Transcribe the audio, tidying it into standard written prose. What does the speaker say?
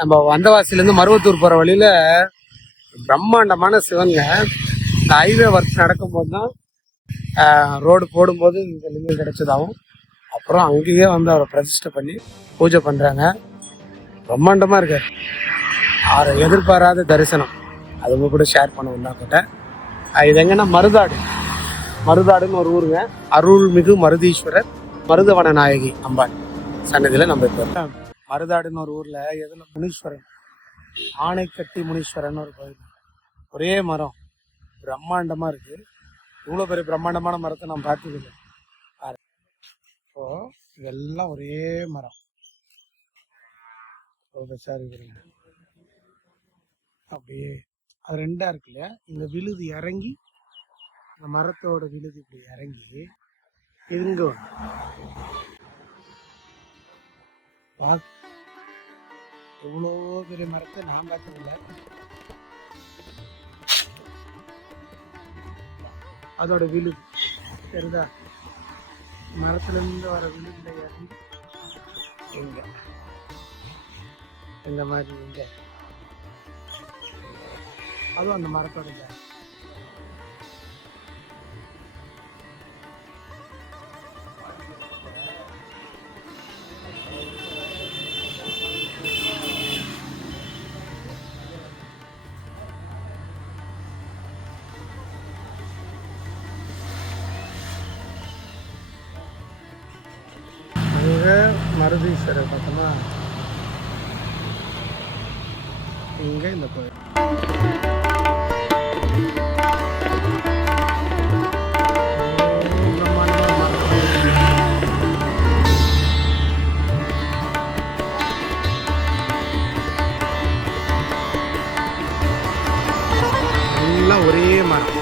நம்ம வந்தவாசிலேருந்து மருவத்தூர் போகிற வழியில் பிரம்மாண்டமான சிவங்க. இந்த ஹைவே ஒர்க் நடக்கும்போது தான் ரோடு போடும்போது இந்த லிங்கம் கிடைச்சதாகவும் அப்புறம் அங்கேயே வந்து அவரை பிரதிஷ்டை பண்ணி பூஜை பண்ணுறாங்க. பிரம்மாண்டமாக இருக்கார். அவரை எதிர்பாராத தரிசனம். அது உங்க கூட ஷேர் பண்ண வந்தாக்கிட்ட. இது எங்கன்னா மருதாடுன்னு ஒரு ஊருங்க. அருள்மிகு மருதீஸ்வரர் மருதவன நாயகி அம்பாள் சன்னதியில் நம்ம இப்போ இருக்கோம். மருதாடுன்னு ஒரு ஊரில் எதில் முனீஸ்வரன், ஆணைக்கட்டி முனீஸ்வரன் ஒரு கோயில். ஒரே மரம் பிரம்மாண்டமாக இருக்குது. இவ்வளோ பெரிய பிரம்மாண்டமான மரத்தை நான் பார்த்ததில்லை. இப்போ இதெல்லாம் ஒரே மரம். சாரி, அப்படியே அது ரெண்டா இருக்கு இல்லையா? இந்த விழுது இறங்கி, இந்த மரத்தோட விழுது இப்படி இறங்கி இங்க எவ்வளோ பெரிய மரத்தை நான் பார்த்ததில்லை. அதோட விழுது சரிதா? மரத்துலேருந்து வர விழுதுல இறங்கி இங்க இந்த மாதிரி இங்க அதுவும் அந்த மரத்தோட அங்கே மருதீஸ்வரர் பார்த்தோமா, இங்கே இந்த கோயில். எல்லாம் ஒரே மரம்.